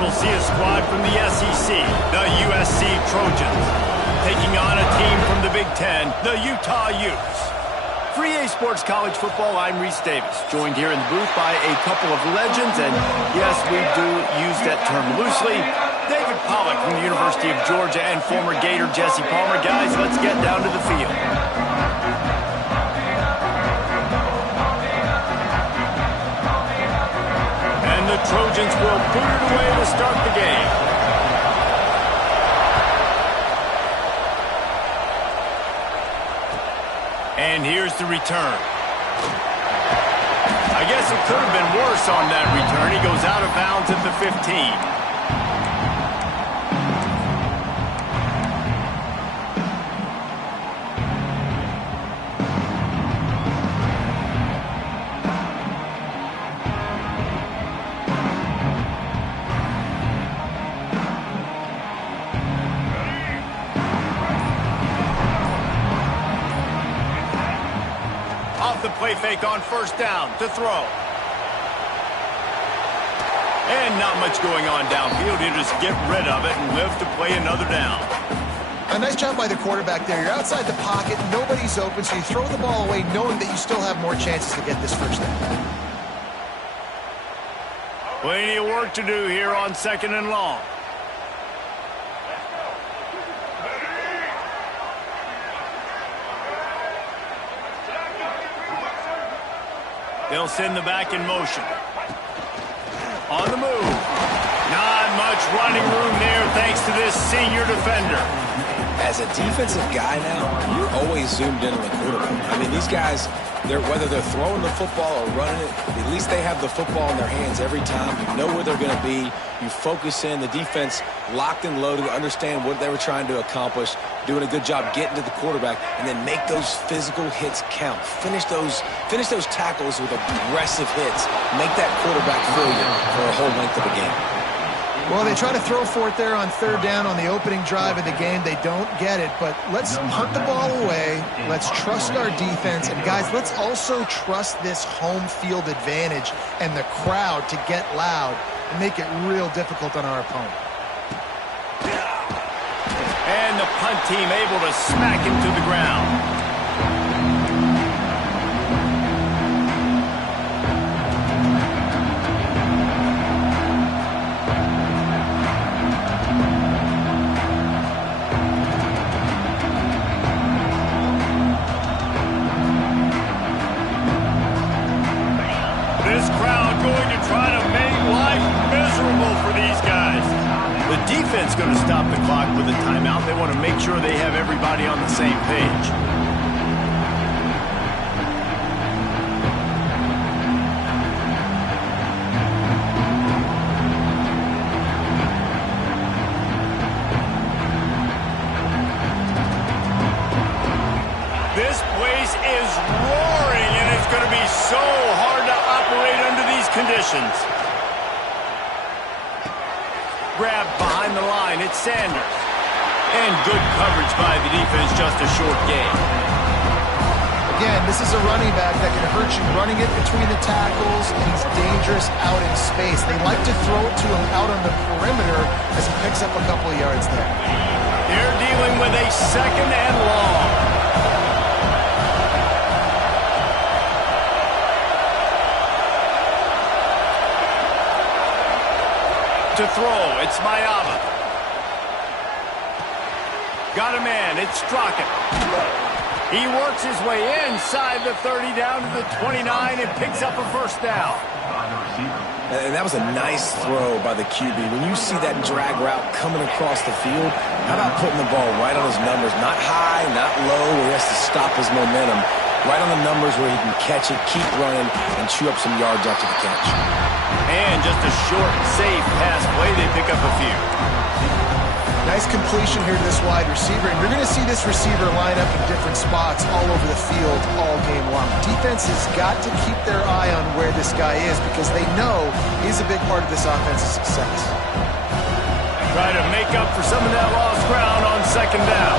we'll see a squad from the SEC, the USC Trojans, taking on a team from the Big Ten, the Utah Utes. For EA Sports College Football, I'm Reese Davis, joined here in the booth by a couple of legends, and yes, we do use that term loosely. David Pollack from the University of Georgia and former Gator Jesse Palmer. Guys, let's get down to the field. And the Trojans will boot it away to start the game. And here's the return. I guess it could have been worse on that return. He goes out of bounds at the 15. The play fake on first down to throw. And not much going on downfield. You just get rid of it and live to play another down. A nice job by the quarterback there. You're outside the pocket, nobody's open, so you throw the ball away knowing that you still have more chances to get this first down. Plenty of work to do here on 2nd and long. They'll send the back in motion. On the move. Not much running room there thanks to this senior defender. As a defensive guy now, you're always zoomed in on the quarterback. I mean, these guys, whether they're throwing the football or running it, at least they have the football in their hands every time. You know where they're going to be. You focus in. The defense locked and loaded, understand what they were trying to accomplish, doing a good job getting to the quarterback, and then make those physical hits count. Finish those tackles with aggressive hits. Make that quarterback feel you for a whole length of the game. Well, they try to throw for it there on 3rd down on the opening drive of the game. They don't get it, but let's hunt the ball away. Let's trust our defense. And, guys, let's also trust this home field advantage and the crowd to get loud and make it real difficult on our opponent. And the punt team able to smack him to the ground. This crowd going to try to make life miserable for these guys. The defense going to stop the clock with a timeout. They want to make sure they have everybody on the same page. This place is roaring, and it's going to be so hard to operate under these conditions. Grab behind the line, it's Sanders. And good coverage by the defense, just a short gain. Again, this is a running back that can hurt you running it between the tackles, and he's dangerous out in space. They like to throw it to him out on the perimeter as he picks up a couple of yards there. They're dealing with a 2nd and long. To throw, it's Mayava. Got a man, it's Strachan. He works his way inside the 30 down to the 29 and picks up a first down. And that was a nice throw by the QB. When you see that drag route coming across the field, how about putting the ball right on his numbers? Not high, not low, where he has to stop his momentum. Right on the numbers where he can catch it, keep running, and chew up some yards after the catch. And just a short, safe pass play. They pick up a few. Nice completion here to this wide receiver. And you're going to see this receiver line up in different spots all over the field all game long. Defense has got to keep their eye on where this guy is because they know he's a big part of this offense's success. Try to make up for some of that lost ground on 2nd down.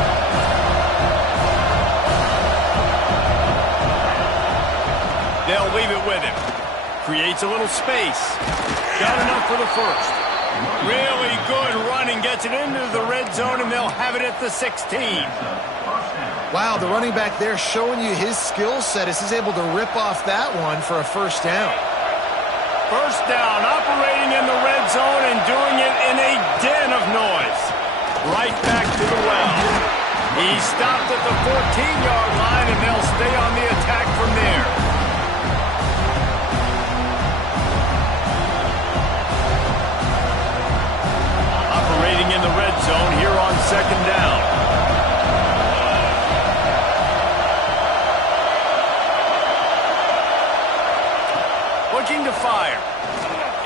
They'll leave it with him. Creates a little space. Got enough for the first. Really good running, gets it into the red zone, and they'll have it at the 16. Wow, the running back there showing you his skill set as he's able to rip off that one for a first down. First down, operating in the red zone and doing it in a den of noise. Right back to the well. He stopped at the 14-yard line, and they'll stay on the attack from there. Operating in the red zone here on second down. Looking to fire.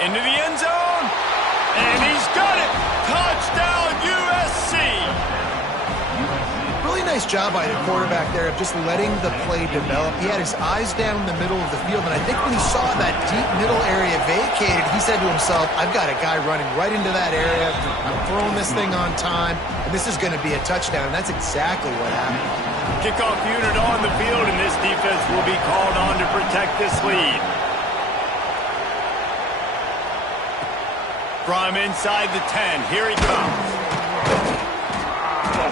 Into the end zone. And he's got it. Touchdown, USC. Really nice job by the quarterback there of just letting the play develop. He had his eyes down the middle of the field, and I think when he saw that deep middle area vacated, he said to himself, I've got a guy running right into that area. I'm throwing this thing on time, and this is going to be a touchdown, and that's exactly what happened. Kickoff unit on the field, and this defense will be called on to protect this lead. From inside the 10, here he comes.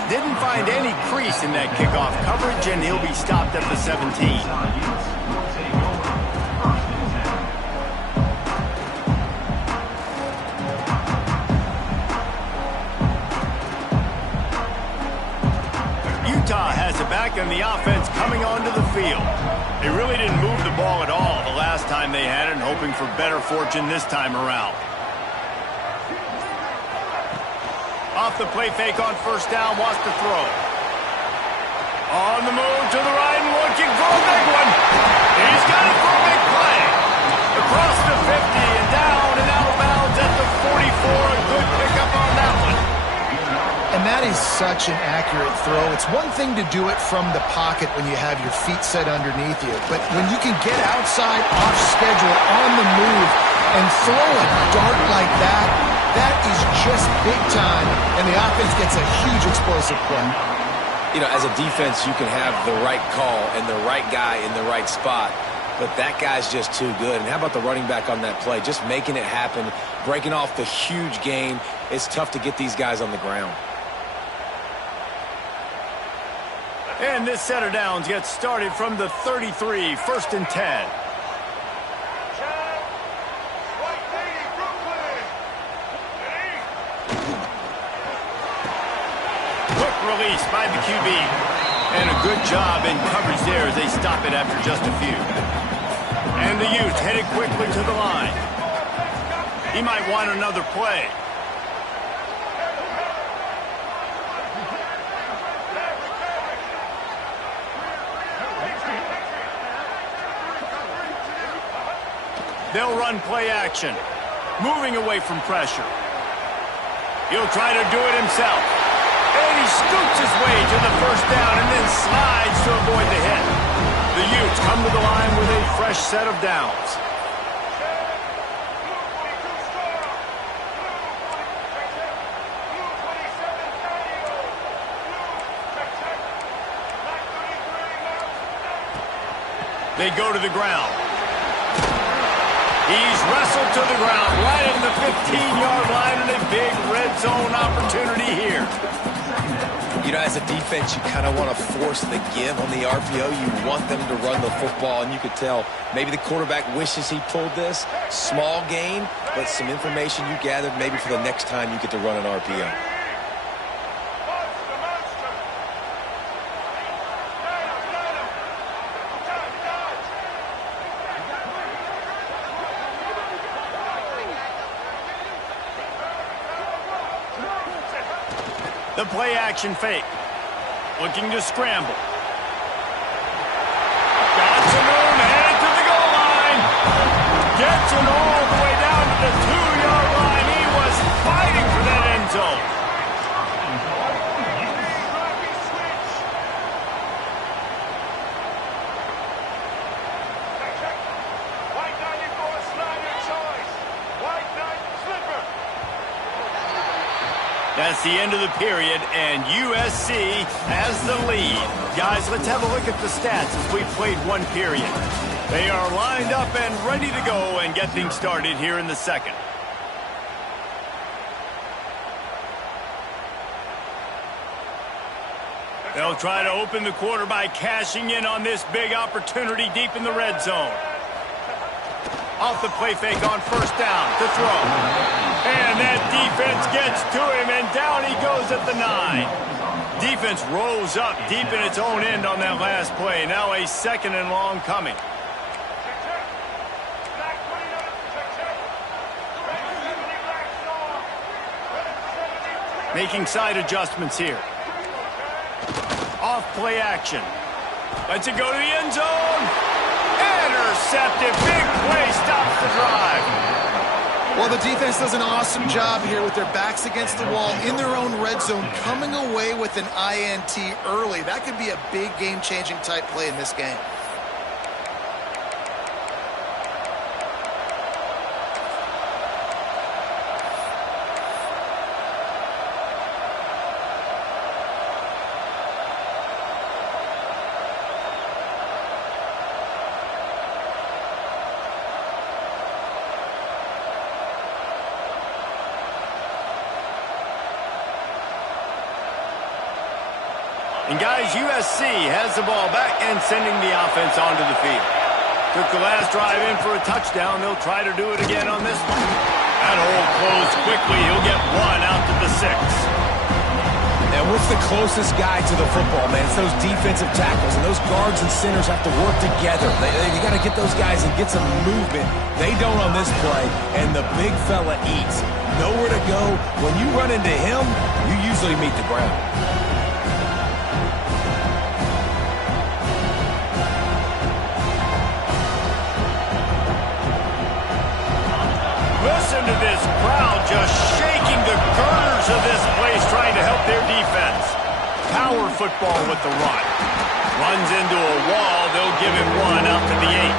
Didn't find any crease in that kickoff coverage, and he'll be stopped at the 17. Utah has it back, and the offense coming onto the field. They really didn't move the ball at all the last time they had it, and hoping for better fortune this time around. Off the play fake on first down, wants to throw. On the move to the right and looking for a big one. He's got it for a big play. Across the 50 and down and out of bounds at the 44. A good pickup on that one. And that is such an accurate throw. It's one thing to do it from the pocket when you have your feet set underneath you, but when you can get outside, off schedule, on the move, and throw a dart like that, that is just big time, and the offense gets a huge explosive play. You know, as a defense, you can have the right call and the right guy in the right spot, but that guy's just too good. And how about the running back on that play? Just making it happen, breaking off the huge gain. It's tough to get these guys on the ground. And this set of downs gets started from the 33, first and 10. Release by the QB. And a good job in coverage there as they stop it after just a few. And the Utes headed quickly to the line. He might want another play. They'll run play action. Moving away from pressure. He'll try to do it himself. And he scoots his way to the first down and then slides to avoid the hit. The Utes come to the line with a fresh set of downs. They go to the ground. He's wrestled to the ground right at the 15-yard line, and a big red zone opportunity here. You know, as a defense, you kind of want to force the give on the RPO. You want them to run the football, and you could tell maybe the quarterback wishes he pulled this. Small gain, but some information you gathered maybe for the next time you get to run an RPO. The play action fake. Looking to scramble. Got some room, headed to the goal line. Gets it all the way down to the 2-yard line. He was fighting for that end zone. That's the end of the period, and USC has the lead. Guys, let's have a look at the stats as we've played one period. They are lined up and ready to go and get things started here in the second. They'll try to open the quarter by cashing in on this big opportunity deep in the red zone. Off the play fake on first down to throw. And that defense gets to him, and down he goes at the 9. Defense rolls up deep in its own end on that last play. Now a 2nd and long coming. Making side adjustments here. Off play action. Lets it go to the end zone. Intercepted. Big play stops the drive. Well, the defense does an awesome job here with their backs against the wall in their own red zone, coming away with an INT early. That could be a big game-changing type play in this game. And guys, USC has the ball back and sending the offense onto the field. Took the last drive in for a touchdown. They'll try to do it again on this one. That hole closed quickly. He'll get 1 out to the 6. And what's the closest guy to the football, man? It's those defensive tackles, and those guards and centers have to work together. You got to get those guys and get some movement. They don't on this play, and the big fella eats. Nowhere to go. When you run into him, you usually meet the ground. Listen to this crowd just shaking the girders of this place trying to help their defense. Power football with the run. Runs into a wall. They'll give him 1 out to the 8.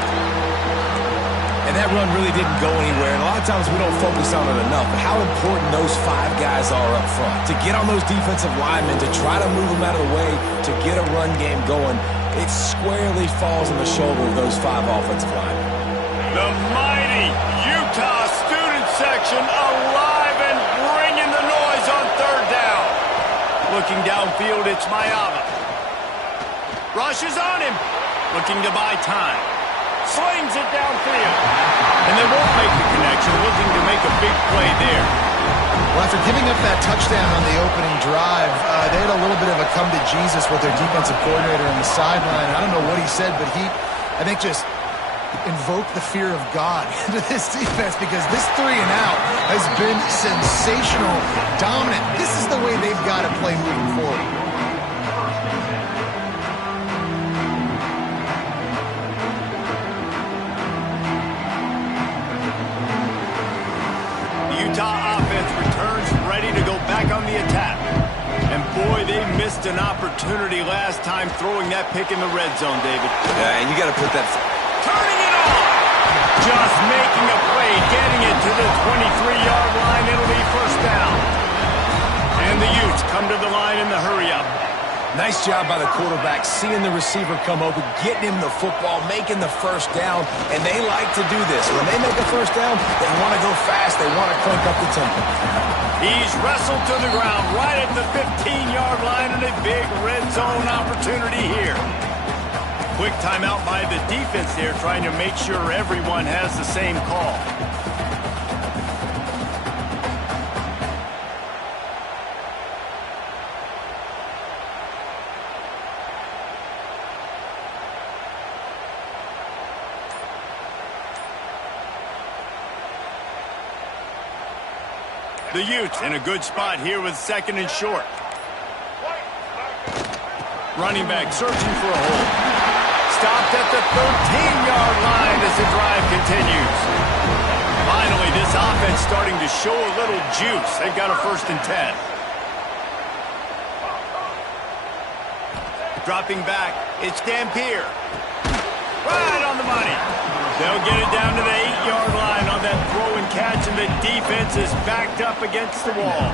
And that run really didn't go anywhere. And a lot of times we don't focus on it enough. But how important those 5 guys are up front. To get on those defensive linemen, to try to move them out of the way, to get a run game going, it squarely falls on the shoulder of those 5 offensive linemen. The mighty Utah student section alive and bringing the noise on 3rd down. Looking downfield, it's Mayava. Rushes on him. Looking to buy time. Slings it downfield. And they won't make the connection. Looking to make a big play there. Well, after giving up that touchdown on the opening drive, they had a little bit of a come to Jesus with their defensive coordinator on the sideline. I don't know what he said, but he, I think, just invoke the fear of God into this defense, because this 3 and out has been sensational, dominant. This is the way they've got to play moving forward. The Utah offense returns ready to go back on the attack. And boy, they missed an opportunity last time throwing that pick in the red zone, David. Yeah, and you got to put that... Turning it on! Just making a play, getting it to the 23-yard line. It'll be 1st down. And the Utes come to the line in the hurry-up. Nice job by the quarterback, seeing the receiver come open, getting him the football, making the 1st down, and they like to do this. When they make a 1st down, they want to go fast, they want to crank up the tempo. He's wrestled to the ground right at the 15-yard line, and a big red zone opportunity here. Quick timeout by the defense there, trying to make sure everyone has the same call. The Utes in a good spot here with 2nd and short. Running back searching for a hole. Stopped at the 13-yard line as the drive continues. Finally, this offense starting to show a little juice. They've got a 1st and 10. Dropping back, it's Dampier. Right on the money. They'll get it down to the 8-yard line on that throw and catch, and the defense is backed up against the wall.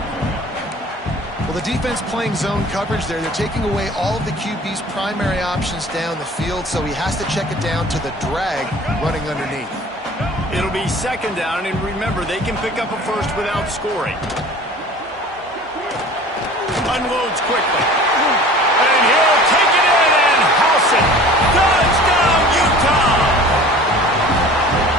Well, the defense playing zone coverage there. They're taking away all of the QB's primary options down the field, so he has to check it down to the drag running underneath. It'll be 2nd down, and remember, they can pick up a 1st without scoring. Unloads quickly. And he'll take it in and house it. Touchdown, Utah!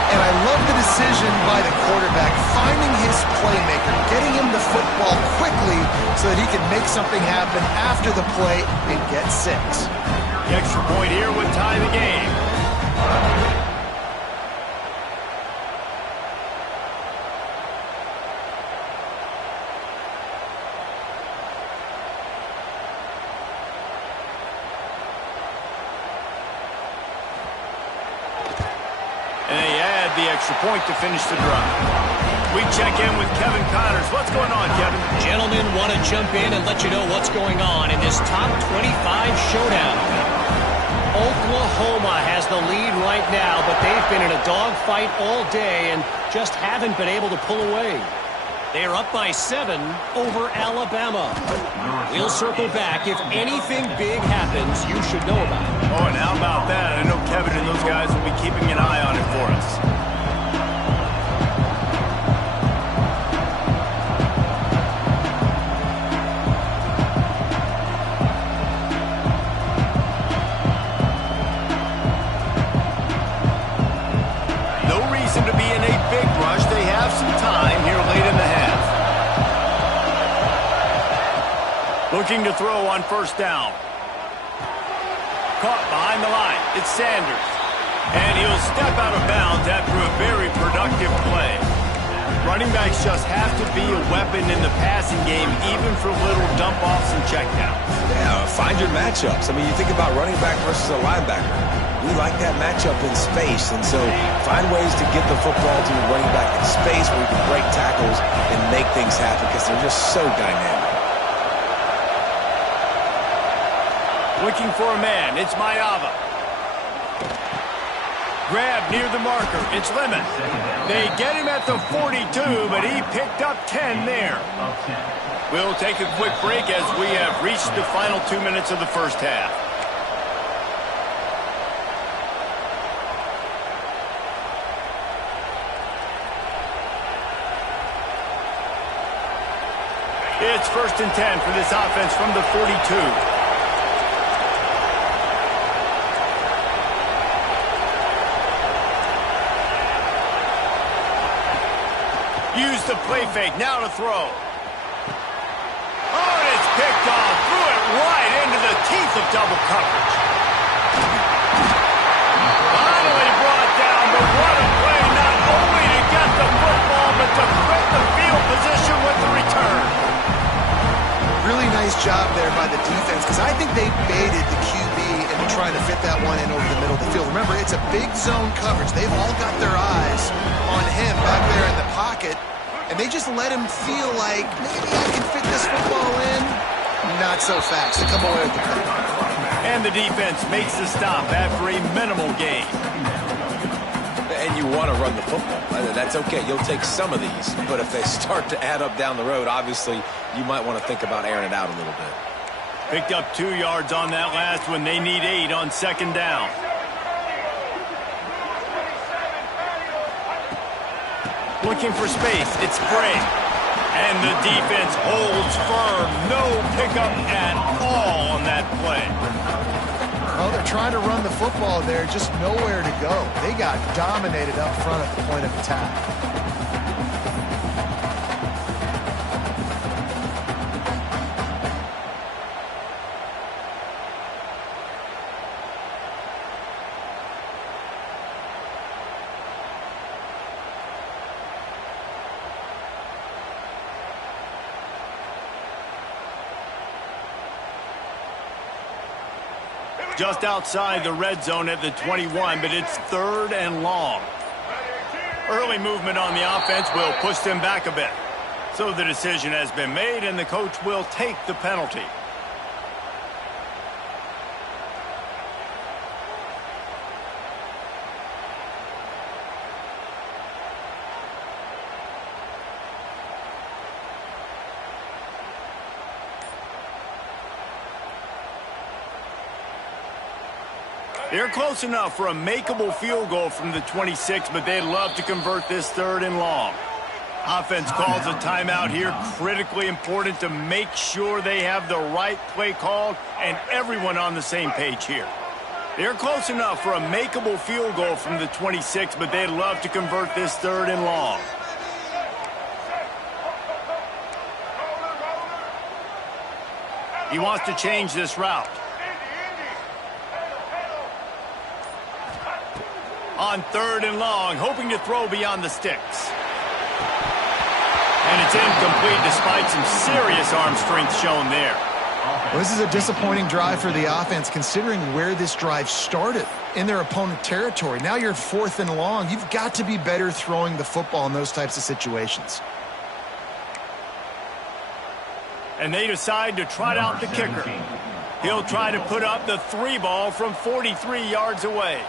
And I love the decision by the quarterback, finding his playmaker, getting him the football quickly so that he can make something happen after the play and get 6. The extra point here would tie the game. And they add the extra point to finish the drive. We check in with Kevin Connors. What's going on, Kevin? Gentlemen, want to jump in and let you know what's going on in this top 25 showdown. Oklahoma has the lead right now, but they've been in a dogfight all day and just haven't been able to pull away. They are up by 7 over Alabama. We'll circle back. If anything big happens, you should know about it. Oh, and how about that? I know Kevin and those guys will be keeping an eye on it for us. No reason to be in a big rush. They have some time here late in the half. Looking to throw on first down. Caught behind the line. It's Sanders. And he'll step out of bounds after a very productive play. Running backs just have to be a weapon in the passing game, even for little dump-offs and checkdowns. Yeah, find your matchups. I mean, you think about running back versus a linebacker. We like that matchup in space, and so find ways to get the football to your running back in space where you can break tackles and make things happen because they're just so dynamic. Looking for a man. It's Mayava. Grab near the marker. It's Lemon. They get him at the 42, but he picked up 10 there. We'll take a quick break as we have reached the final 2 minutes of the first half. It's 1st and 10 for this offense from the 42. Use the play fake, now to throw. Oh, and it's picked off. Threw it right into the teeth of double coverage. Finally brought down, but what a play, not only to get the football, but to flip the field position with the return. Really nice job there by the defense because I think they baited the QB into trying to fit that one in over the middle of the field. Remember, it's a big zone coverage. They've all got their eyes on him back there in the pocket, and they just let him feel like maybe I can fit this football in. Not so fast. They come away with the pick. And the defense makes the stop after a minimal gain. And you want to run the football. That's okay. You'll take some of these. But if they start to add up down the road, obviously, you might want to think about airing it out a little bit. Picked up 2 yards on that last one. They need 8 on 2nd down. Looking for space. It's Gray. And the defense holds firm. No pickup at all on that play. Well, they're trying to run the football there, just nowhere to go. They got dominated up front at the point of attack. Just outside the red zone at the 21, but it's 3rd and long. Early movement on the offense will push them back a bit. So the decision has been made, and the coach will take the penalty. They're close enough for a makeable field goal from the 26, but they'd love to convert this 3rd and long. Offense calls a timeout here. Critically important to make sure they have the right play called and everyone on the same page here. They're close enough for a makeable field goal from the 26, but they'd love to convert this 3rd and long. He wants to change this route. On 3rd and long, hoping to throw beyond the sticks. And it's incomplete despite some serious arm strength shown there. Well, this is a disappointing drive for the offense considering where this drive started in their opponent territory. Now you're 4th and long. You've got to be better throwing the football in those types of situations. And they decide to trot out the kicker. He'll try to put up the 3 ball from 43 yards away.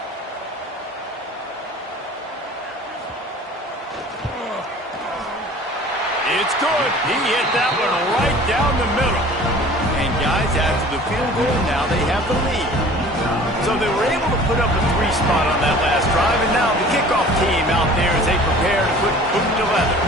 It's good. He hit that one right down the middle. And guys, after the field goal, now they have the lead. So they were able to put up a 3 spot on that last drive, and now the kickoff team out there as they prepare to put boot to leather.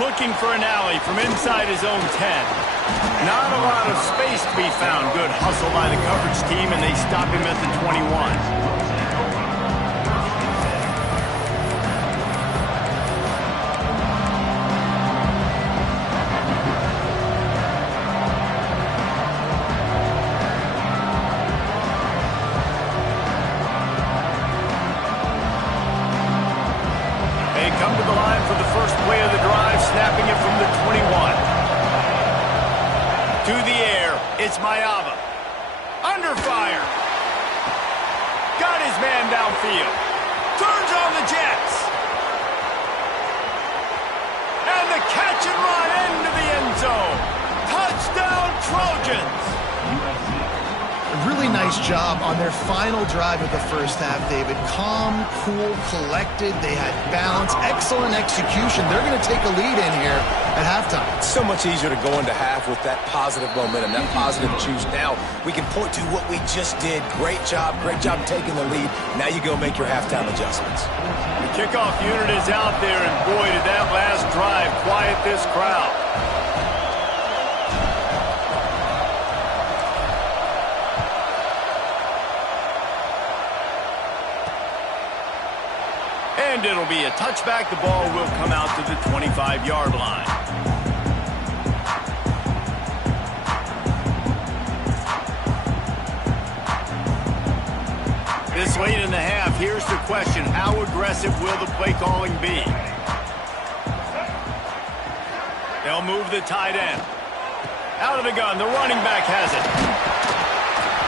Looking for an alley from inside his own 10. Not a lot of space to be found. Good hustle by the coverage team, and they stop him at the 21. Come to the line for the first play of the drive, snapping it from the 21. To the air, it's Mayava. Under fire. Got his man downfield. Turns on the Jets. And the catch and run into the end zone. Touchdown, Trojans. A really nice job on their final drive of the first half, David. Calm, cool, collected. They had balance. Excellent execution. They're going to take a lead in here at halftime. It's so much easier to go into half with that positive momentum, that positive juice. Now we can point to what we just did. Great job taking the lead. Now you go make your halftime adjustments. The kickoff unit is out there, and boy, did that last drive quiet this crowd. And it'll be a touchback. The ball will come out to the 25-yard line. This late in the half, here's the question. How aggressive will the play calling be? They'll move the tight end. Out of the gun, the running back has it.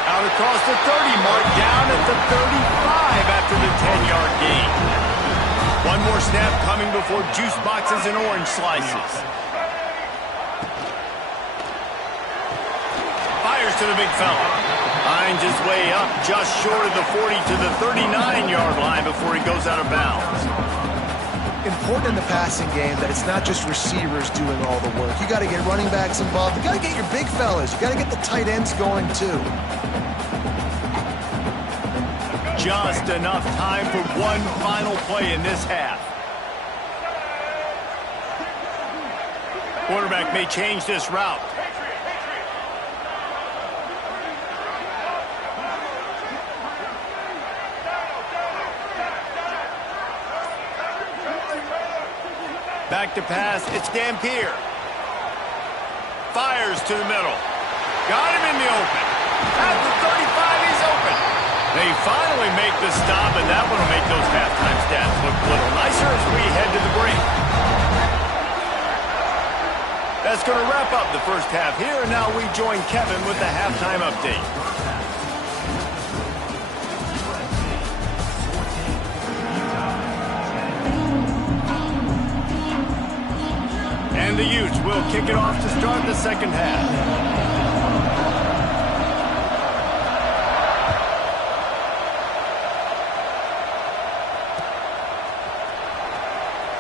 Out across the 30, mark down at the 35 after the 10-yard gain. One more snap coming before juice boxes and orange slices. Fires to the big fella. Finds his way up just short of the 40 to the 39-yard line before he goes out of bounds. Important in the passing game that it's not just receivers doing all the work. You got to get running backs involved. You got to get your big fellas. You got to get the tight ends going too. Just enough time for one final play in this half. Quarterback may change this route. Back to pass, it's Dampier. Fires to the middle. Got him in the open. At the 35, he's open. They finally make the stop, and that one will make those halftime stats look a little nicer as we head to the break. That's going to wrap up the first half here, and now we join Kevin with the halftime update. And the Utes will kick it off to start the second half.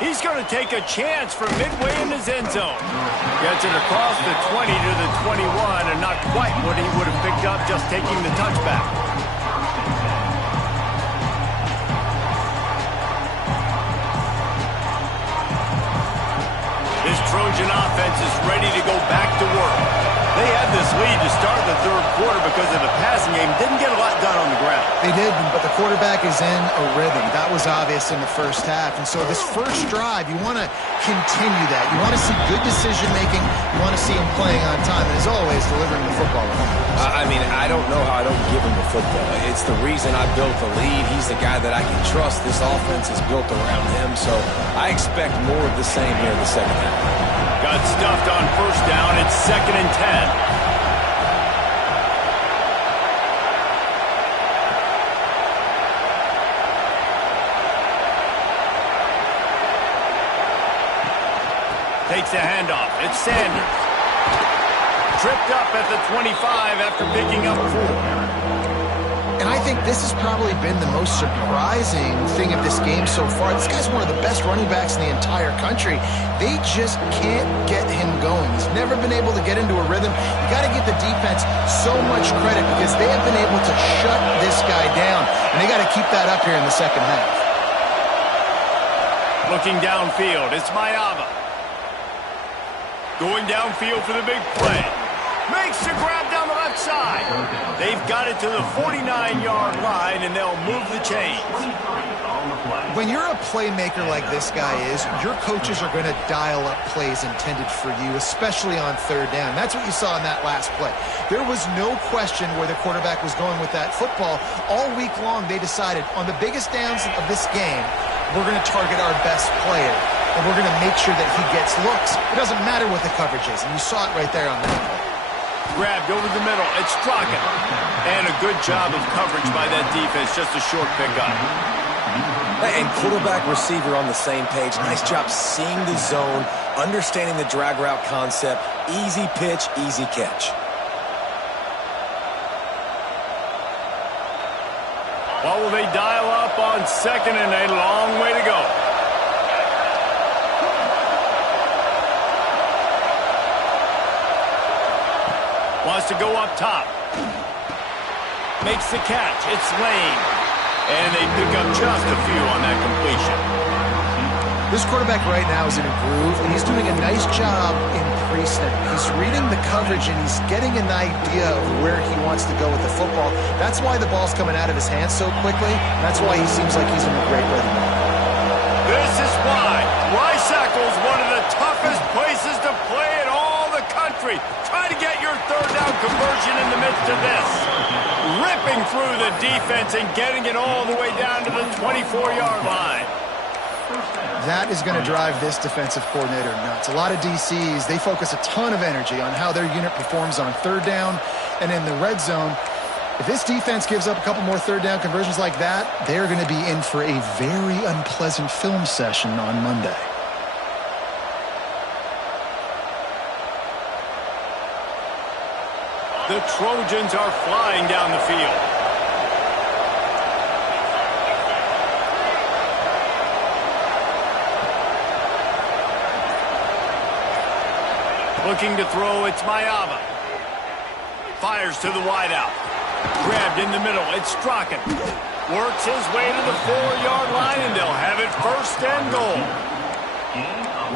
He's going to take a chance from midway in his end zone. Gets it across the 20 to the 21, and not quite what he would have picked up just taking the touchback. This Trojan offense is ready to go back to work. They had this lead to start the third quarter because of the passing game. Didn't get a lot done on the ground. They did, but the quarterback is in a rhythm. That was obvious in the first half. And so this first drive, you want to continue that. You want to see good decision-making. You want to see him playing on time. And as always, delivering the football. I mean, I don't know how I don't give him the football. It's the reason I built the lead. He's the guy that I can trust. This offense is built around him. So I expect more of the same here in the second half. Got stuffed on first down. It's 2nd and 10. Takes the handoff. It's Sanders. Tripped up at the 25 after picking up 4. And I think this has probably been the most surprising thing of this game so far. This guy's one of the best running backs in the entire country. They just can't get him going. He's never been able to get into a rhythm. You got to give the defense so much credit because they have been able to shut this guy down. And they got to keep that up here in the second half. Looking downfield, it's Mayava. Going downfield for the big play. Makes the grab down the left side. They've got it to the 49-yard line, and they'll move the chains. When you're a playmaker like this guy is, your coaches are going to dial up plays intended for you, especially on third down. That's what you saw in that last play. There was no question where the quarterback was going with that football. All week long, they decided on the biggest downs of this game, we're going to target our best player, and we're going to make sure that he gets looks. It doesn't matter what the coverage is, and you saw it right there on that play. Grabbed over the middle. It's Strachan. And a good job of coverage by that defense. Just a short pickup. And quarterback, receiver on the same page. Nice job seeing the zone, understanding the drag route concept. Easy pitch, easy catch. What will they dial up on 2nd and a long way to go? Wants to go up top. Makes the catch. It's Lane. And they pick up just a few on that completion. This quarterback right now is in a groove, and he's doing a nice job in pre-snap. He's reading the coverage, and he's getting an idea of where he wants to go with the football. That's why the ball's coming out of his hands so quickly. That's why he seems like he's in a great rhythm. This is why Rice-Eccles, one of the toughest places to play in all the country. Try to get your third down conversion in the midst of this. Ripping through the defense and getting it all the way down to the 24-yard line. That is going to drive this defensive coordinator nuts. A lot of DCs, they focus a ton of energy on how their unit performs on third down and in the red zone. If this defense gives up a couple more third down conversions like that, they're going to be in for a very unpleasant film session on Monday. The Trojans are flying down the field. Looking to throw, it's Mayava. Fires to the wideout. Grabbed in the middle, it's Strachan. Works his way to the 4-yard line, and they'll have it 1st and goal.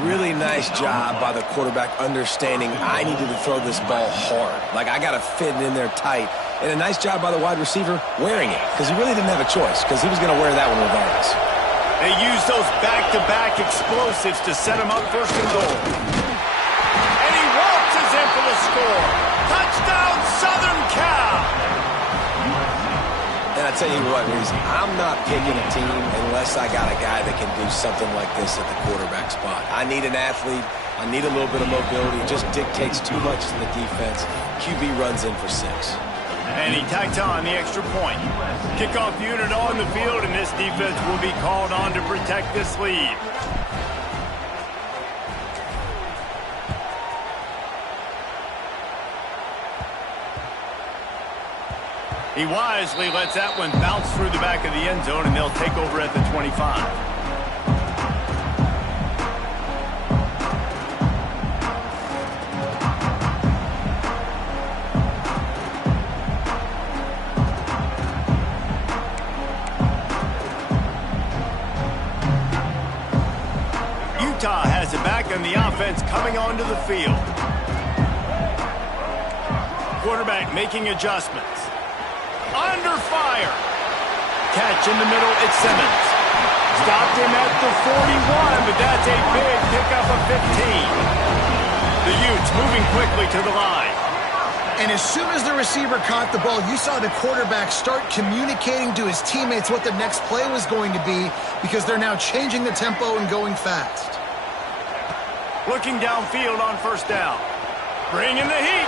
Really nice job by the quarterback understanding I needed to throw this ball hard. Like, I got to fit it in there tight. And a nice job by the wide receiver wearing it, because he really didn't have a choice, because he was going to wear that one regardless. They use those back-to-back explosives to set him up 1st and goal. And he waltzes in for the score. Touchdown, Southern Cal! And I tell you what, Reese, I'm not picking a team unless I got a guy that can do something like this at the quarterback spot. I need an athlete. I need a little bit of mobility. It just dictates too much to the defense. QB runs in for 6. And he tacks on the extra point. Kickoff unit on the field, and this defense will be called on to protect this lead. He wisely lets that one bounce through the back of the end zone, and they'll take over at the 25. and the offense coming onto the field. Quarterback making adjustments. Under fire. Catch in the middle, it's Simmons. Stopped him at the 41, but that's a big pickup of 15. The Utes moving quickly to the line. And as soon as the receiver caught the ball, you saw the quarterback start communicating to his teammates what the next play was going to be because they're now changing the tempo and going fast. Looking downfield on first down. Bringing the heat.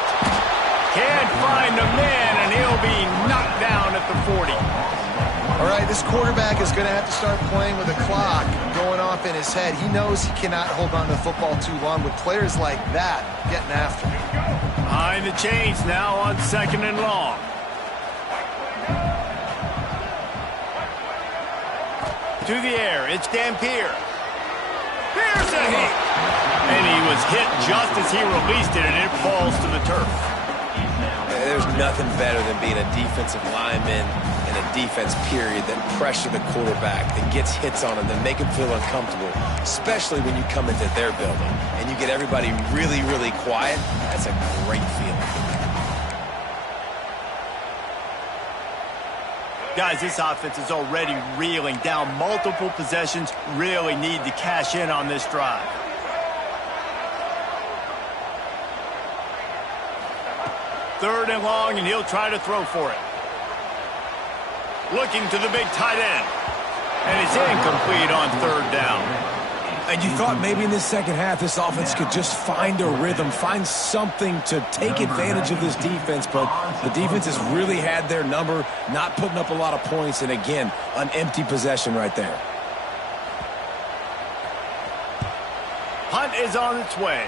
Can't find the man, and he'll be knocked down at the 40. All right, this quarterback is going to have to start playing with a clock going off in his head. He knows he cannot hold on to the football too long with players like that getting after him. Behind the chains now on second and long. To the air, it's Dampier. Here's a hit. And he was hit just as he released it, and it falls to the turf. There's nothing better than being a defensive lineman in a defense period that pressure the quarterback, that gets hits on him, that make him feel uncomfortable, especially when you come into their building and you get everybody really, really quiet. That's a great feeling. Guys, this offense is already reeling down multiple possessions. Really need to cash in on this drive. Third and long, and he'll try to throw for it. Looking to the big tight end. And it's incomplete on third down. And you thought maybe in this second half this offense could just find a rhythm, find something to take advantage of this defense, but the defense has really had their number, not putting up a lot of points, and again, an empty possession right there. Punt is on its way.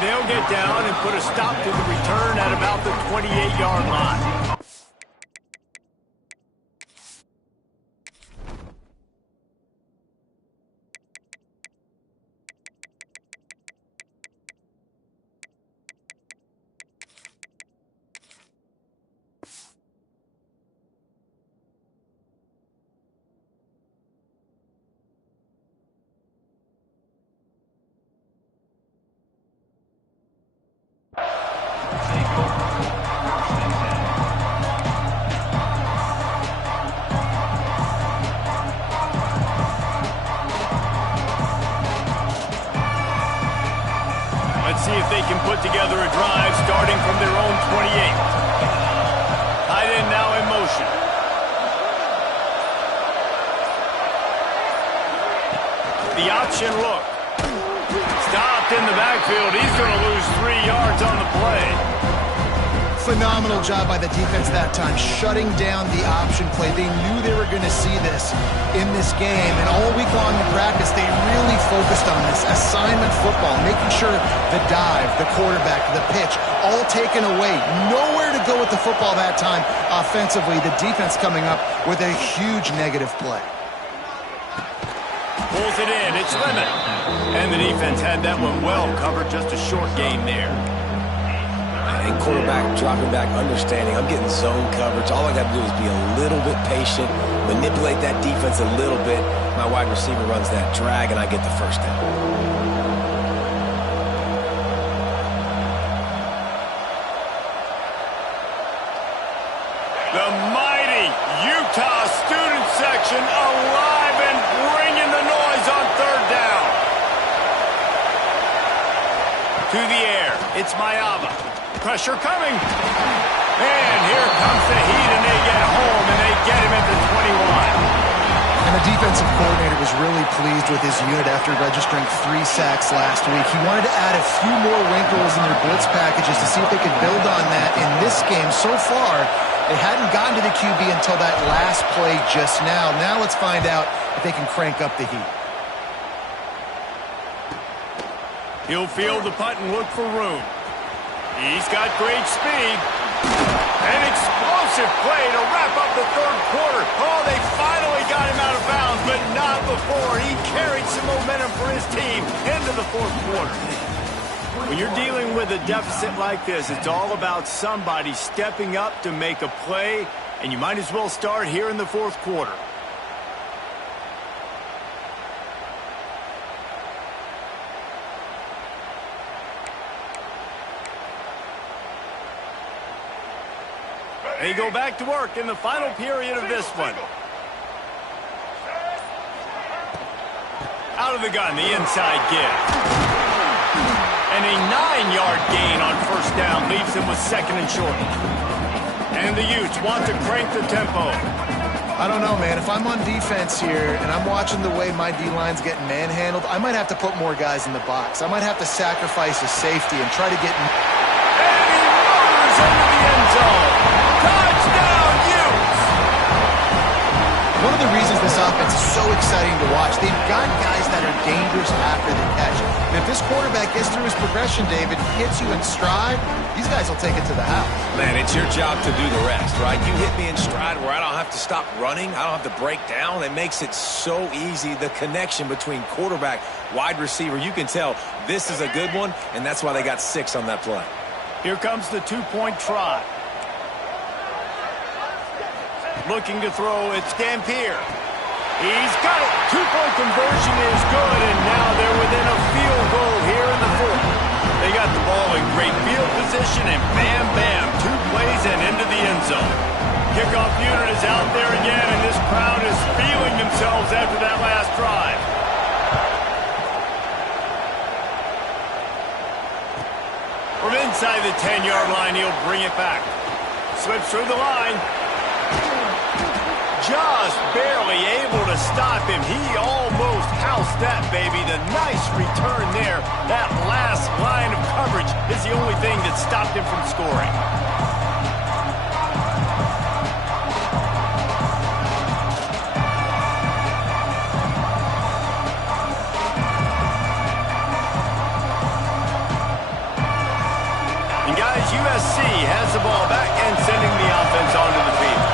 They'll get down and put a stop to the return at about the 28-yard line. Let's see if they can put together a drive starting from their own 28. Tight end now in motion. The option look. Stopped in the backfield. He's going to lose 3 yards on the play. Phenomenal job by the defense that time, shutting down the option play. They knew they were going to see this in this game, and all week long in practice, they really focused on this assignment football, making sure the dive, the quarterback, the pitch, all taken away. Nowhere to go with the football that time offensively. The defense coming up with a huge negative play. Pulls it in. It's Lemon. And the defense had that one well covered. Just a short gain there. And quarterback dropping back, understanding I'm getting zone coverage. All I got to do is be a little bit patient, manipulate that defense a little bit. My wide receiver runs that drag, and I get the first down. The mighty Utah student section alive and bringing the noise on third down. To the air, it's Mayava. Pressure coming. And here comes the heat, and they get home, and they get him at the 21. And the defensive coordinator was really pleased with his unit after registering 3 sacks last week. He wanted to add a few more wrinkles in their blitz packages to see if they could build on that in this game. So far, they hadn't gotten to the QB until that last play just now. Now let's find out if they can crank up the heat. He'll field the punt and look for room. He's got great speed. An explosive play to wrap up the third quarter. Oh, they finally got him out of bounds, but not before. He carried some momentum for his team into the fourth quarter. When you're dealing with a deficit like this, it's all about somebody stepping up to make a play, and you might as well start here in the fourth quarter. They go back to work in the final period of this one. Out of the gun, the inside give. And a 9-yard gain on first down leaves him with second and short. And the Utes want to crank the tempo. I don't know, man. If I'm on defense here and I'm watching the way my D-line's getting manhandled, I might have to put more guys in the box. I might have to sacrifice a safety and try to get... And he motors into the end zone. Touchdown, Utes! One of the reasons this offense is so exciting to watch, they've got guys that are dangerous after the catch. And if this quarterback gets through his progression, David, hits you in stride, these guys will take it to the house. Man, it's your job to do the rest, right? You hit me in stride where I don't have to stop running. I don't have to break down. It makes it so easy. The connection between quarterback, wide receiver, you can tell this is a good one, and that's why they got 6 on that play. Here comes the 2-point try. Looking to throw, it's Dampier. He's got it. 2-point conversion is good, and now they're within a field goal here in the fourth. They got the ball in great field position, and bam, bam, 2 plays and into the end zone. Kickoff unit is out there again, and this crowd is feeling themselves after that last drive. From inside the 10-yard line, he'll bring it back. Slips through the line. Just barely able to stop him. He almost housed that, baby. The nice return there. That last line of coverage is the only thing that stopped him from scoring. And guys, USC has the ball back and sending the offense onto the field.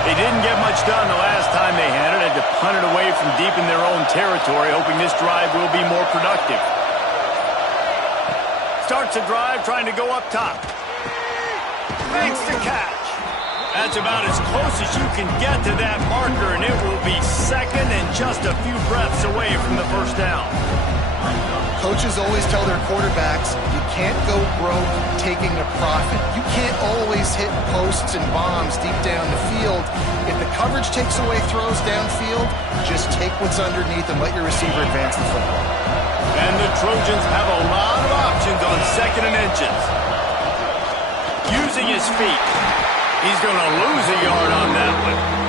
They didn't get much done the last time they had it. Had to punt it away from deep in their own territory, hoping this drive will be more productive. Starts a drive trying to go up top. Makes the catch. That's about as close as you can get to that marker, and it will be second and just a few breaths away from the first down. Coaches always tell their quarterbacks, you can't go broke taking a profit. You can't always hit posts and bombs deep down the field. If the coverage takes away throws downfield, just take what's underneath and let your receiver advance the football. And the Trojans have a lot of options on second and inches. Using his feet. He's going to lose a yard on that one.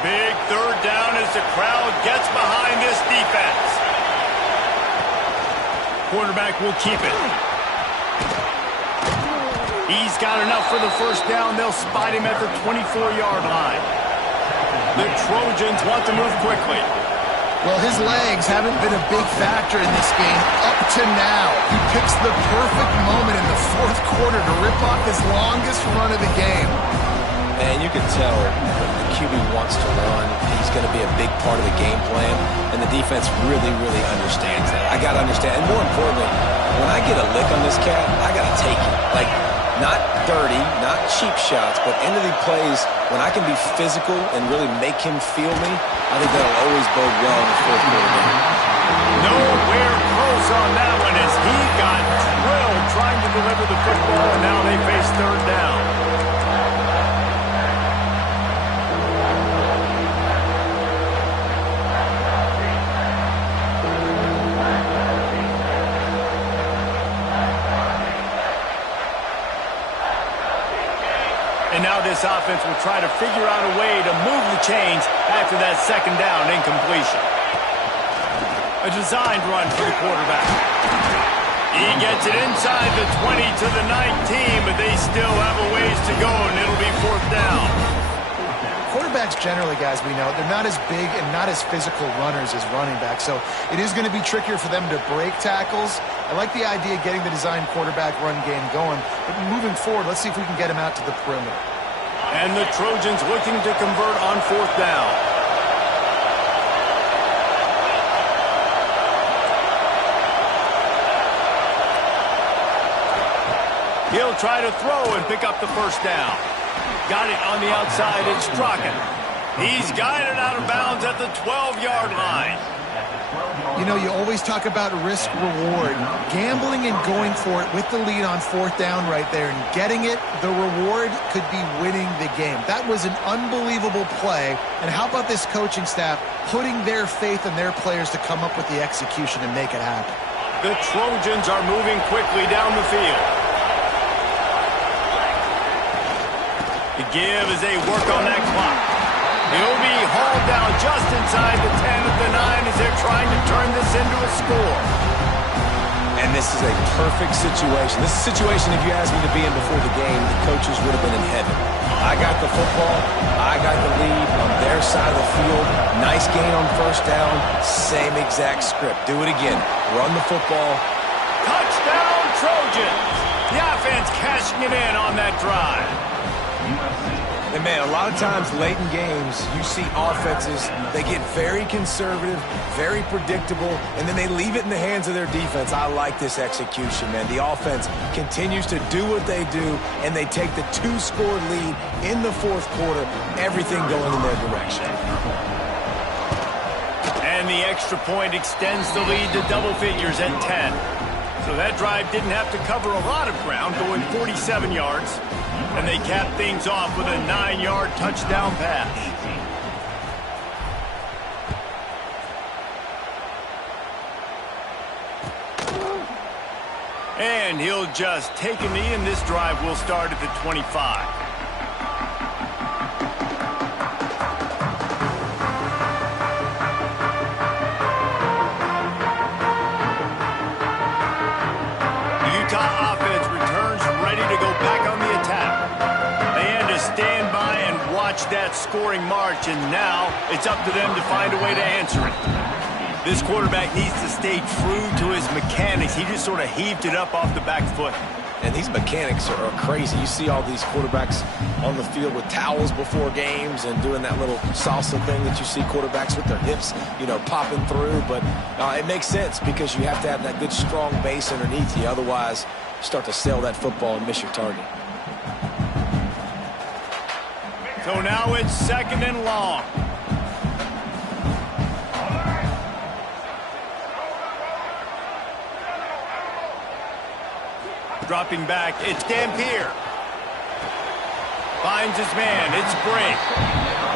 Big third down as the crowd gets behind this defense. Quarterback will keep it. He's got enough for the first down. They'll spot him at the 24-yard line. The Trojans want to move quickly. Well, his legs haven't been a big factor in this game up to now. He picks the perfect moment in the fourth quarter to rip off his longest run of the game. And you can tell the QB wants to run. He's going to be a big part of the game plan, and the defense really, really understands that. I got to understand, and more importantly, when I get a lick on this cat, I got to take it. Like, not dirty, not cheap shots, but end of the plays, when I can be physical and really make him feel me, I think that'll always bode well in the fourth quarter game. Nowhere close on that one as he got drilled trying to deliver the football, and now they face third down. And now this offense will try to figure out a way to move the chains after that second down incompletion. A designed run for the quarterback. He gets it inside the 20 to the 19, but they still have a ways to go, and it'll be fourth down. Quarterbacks generally, guys, we know, they're not as big and not as physical runners as running backs, so it is going to be trickier for them to break tackles. I like the idea of getting the designed quarterback run game going, but moving forward, let's see if we can get him out to the perimeter. And the Trojans looking to convert on fourth down. He'll try to throw and pick up the first down. Got it on the outside. It's Strachan. He's guided out of bounds at the 12-yard line. You know, you always talk about risk-reward. Gambling and going for it with the lead on fourth down right there and getting it, the reward could be winning the game. That was an unbelievable play. And how about this coaching staff putting their faith in their players to come up with the execution and make it happen? The Trojans are moving quickly down the field. The give as they work on that clock. He'll be hauled down just inside the 10 at the 9 as they're trying to turn this into a score. And this is a perfect situation. This is a situation, if you asked me to be in before the game, the coaches would have been in heaven. I got the football. I got the lead on their side of the field. Nice gain on first down. Same exact script. Do it again. Run the football. Touchdown, Trojans. The offense cashing it in on that drive. And, man, a lot of times late in games, you see offenses, they get very conservative, very predictable, and then they leave it in the hands of their defense. I like this execution, man. The offense continues to do what they do, and they take the 2-score lead in the fourth quarter, everything going in their direction. And the extra point extends the lead to double figures at 10. So that drive didn't have to cover a lot of ground, going 47 yards. And they cap things off with a 9-yard touchdown pass. And he'll just take a knee, and this drive will start at the 25. Utah offense returns ready to go back on the attack. They had to stand by and watch that scoring march, and now it's up to them to find a way to answer it. This quarterback needs to stay true to his mechanics. He just sort of heaved it up off the back foot. And these mechanics are crazy. You see all these quarterbacks on the field with towels before games and doing that little salsa thing that you see quarterbacks with their hips, you know, popping through. But it makes sense because you have to have that good, strong base underneath you. Otherwise, you start to sail that football and miss your target. So now it's 2nd and long. Dropping back, it's Dampier. Finds his man, it's Brink.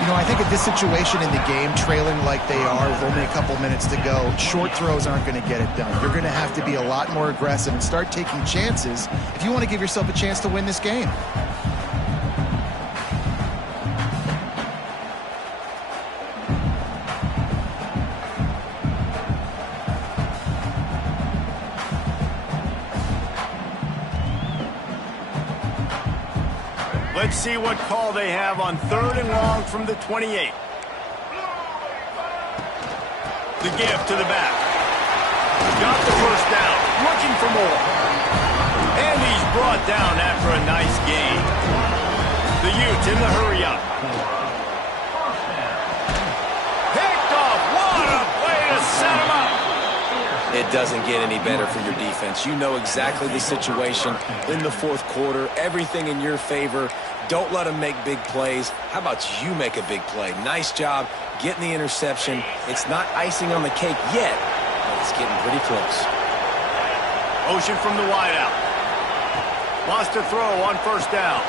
You know, I think at this situation in the game, trailing like they are with only a couple minutes to go, short throws aren't going to get it done. You're going to have to be a lot more aggressive and start taking chances if you want to give yourself a chance to win this game. Let's see what call they have on 3rd and long from the 28. The give to the back. Got the first down. Looking for more. And he's brought down after a nice gain. The Utes in the hurry-up. Picked off. What a way to set him up. It doesn't get any better for your defense. You know exactly the situation in the fourth quarter. Everything in your favor. Don't let them make big plays. How about you make a big play? Nice job getting the interception. It's not icing on the cake yet, but it's getting pretty close. Motion from the wideout. Lost a throw on first down.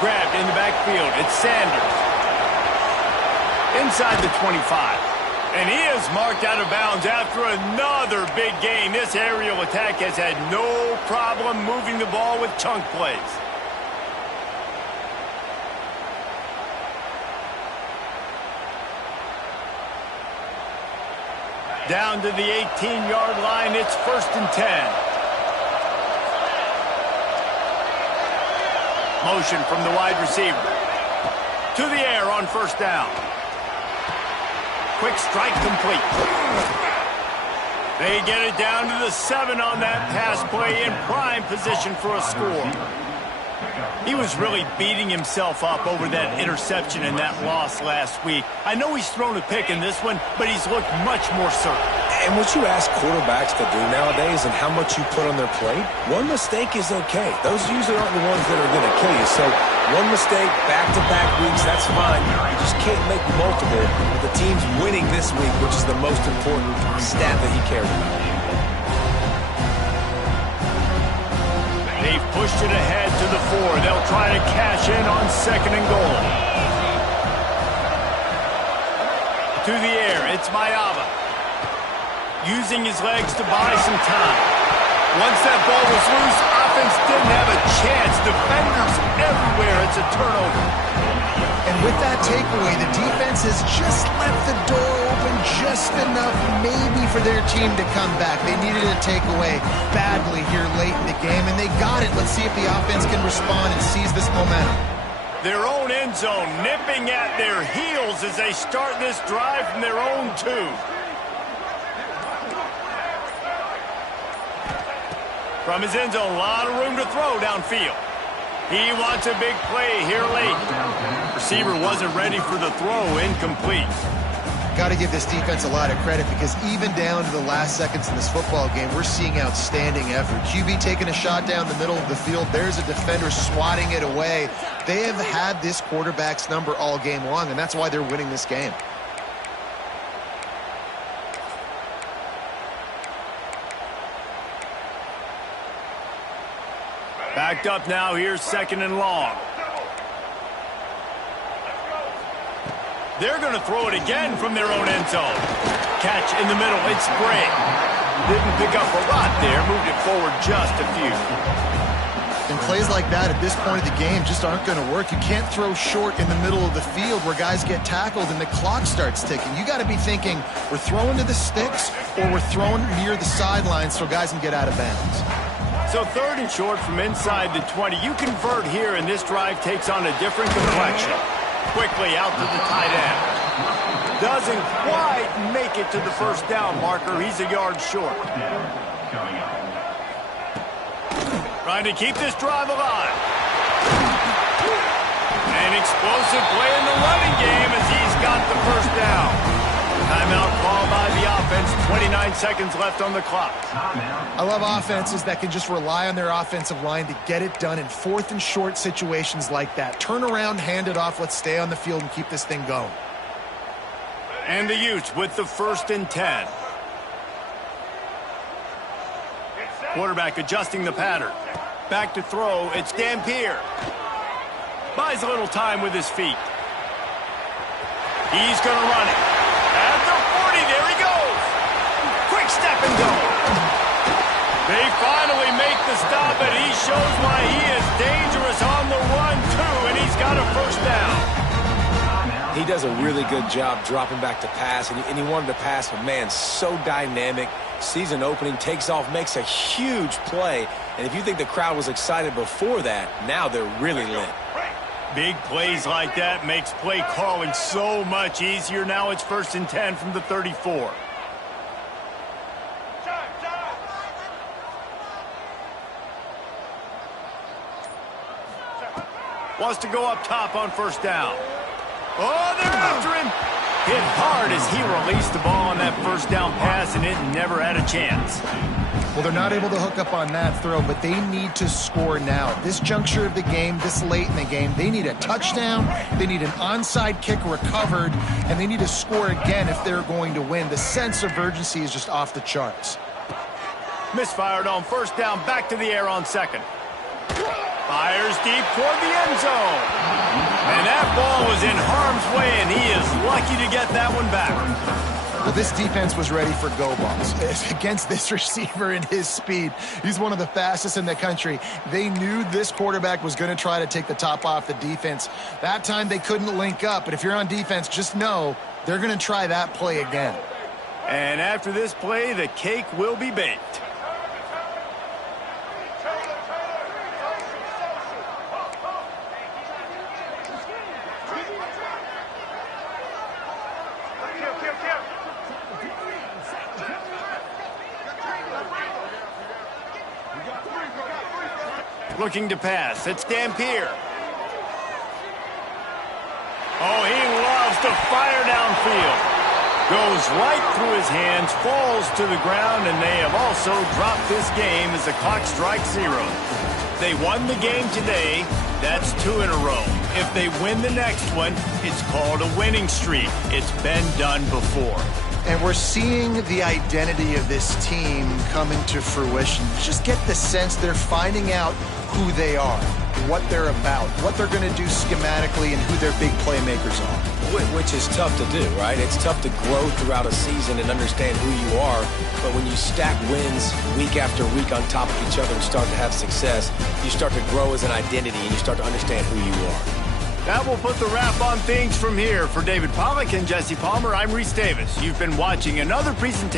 Grabbed in the backfield. It's Sanders. Inside the 25. And he is marked out of bounds after another big gain. This aerial attack has had no problem moving the ball with chunk plays. Down to the 18-yard line, it's 1st and 10. Motion from the wide receiver. To the air on first down. Quick strike complete. They get it down to the 7 on that pass play in prime position for a score. He was really beating himself up over that interception and that loss last week. I know he's thrown a pick in this one, but he's looked much more certain. And what you ask quarterbacks to do nowadays and how much you put on their plate, one mistake is okay. Those usually aren't the ones that are going to kill you. So one mistake, back-to-back weeks, that's fine. You just can't make multiple. But the team's winning this week, which is the most important stat that he cares about. They've pushed it ahead to the 4. They'll try to cash in on 2nd and goal. To the air, it's Mayava. Using his legs to buy some time. Once that ball was loose, offense didn't have a chance. Defenders everywhere. It's a turnover. And with that takeaway, the defense has just left the door open just enough maybe for their team to come back. They needed a takeaway badly here late in the game, and they got it. Let's see if the offense can respond and seize this momentum. Their own end zone nipping at their heels as they start this drive from their own 2. From his end zone, a lot of room to throw downfield. He wants a big play here late. Receiver wasn't ready for the throw, incomplete. Got to give this defense a lot of credit because even down to the last seconds in this football game, we're seeing outstanding effort. QB taking a shot down the middle of the field. There's a defender swatting it away. They have had this quarterback's number all game long, and that's why they're winning this game. Backed up now, here's 2nd and long. They're going to throw it again from their own end zone. Catch in the middle, it's Gray. Didn't pick up a lot there, moved it forward just a few. And plays like that at this point of the game just aren't going to work. You can't throw short in the middle of the field where guys get tackled and the clock starts ticking. You got to be thinking, we're throwing to the sticks or we're throwing near the sidelines so guys can get out of bounds. So 3rd and short from inside the 20. You convert here, and this drive takes on a different complexion. Quickly out to the tight end. Doesn't quite make it to the 1st down marker. He's a yard short. Trying to keep this drive alive. An explosive play in the running game as he's got the 1st down. Timeout called by the offense. 29 seconds left on the clock. I love offenses that can just rely on their offensive line to get it done in 4th and short situations like that. Turn around, hand it off, let's stay on the field and keep this thing going. And the Utes with the 1st and 10. Quarterback adjusting the pattern. Back to throw, it's Dampier. Buys a little time with his feet. He's going to run it. At the 40, there he goes. Quick step and go. They finally make the stop, and he shows why he is dangerous on the run, too, and he's got a 1st down. He does a really good job dropping back to pass, and he wanted to pass, but, man, so dynamic. Sees an opening, takes off, makes a huge play. And if you think the crowd was excited before that, now they're really lit. Big plays like that makes play calling so much easier. Now it's 1st and 10 from the 34. Wants to go up top on 1st down. Oh, they're after him. Hit hard as he released the ball on that 1st down pass, and it never had a chance. Well, they're not able to hook up on that throw, but they need to score now. This juncture of the game, this late in the game, they need a touchdown, they need an onside kick recovered, and they need to score again if they're going to win. The sense of urgency is just off the charts. Misfired on 1st down, back to the air on 2nd. Fires deep toward the end zone. And that ball was in harm's way, and he is lucky to get that one back. Well, this defense was ready for go balls against this receiver and his speed. He's one of the fastest in the country. They knew this quarterback was going to try to take the top off the defense. That time they couldn't link up, but if you're on defense, just know they're going to try that play again. And after this play, the cake will be baked. Looking to pass. It's Dampier. Oh, he loves to fire downfield. Goes right through his hands, falls to the ground, and they have also dropped this game as the clock strikes 0. They won the game today. That's 2 in a row. If they win the next one, it's called a winning streak. It's been done before. And we're seeing the identity of this team come into fruition. Just get the sense they're finding out who they are, what they're about, what they're going to do schematically, and who their big playmakers are. Which is tough to do, right? It's tough to grow throughout a season and understand who you are. But when you stack wins week after week on top of each other and start to have success, you start to grow as an identity and you start to understand who you are. That will put the wrap on things from here. For David Pollack and Jesse Palmer, I'm Reese Davis. You've been watching another presentation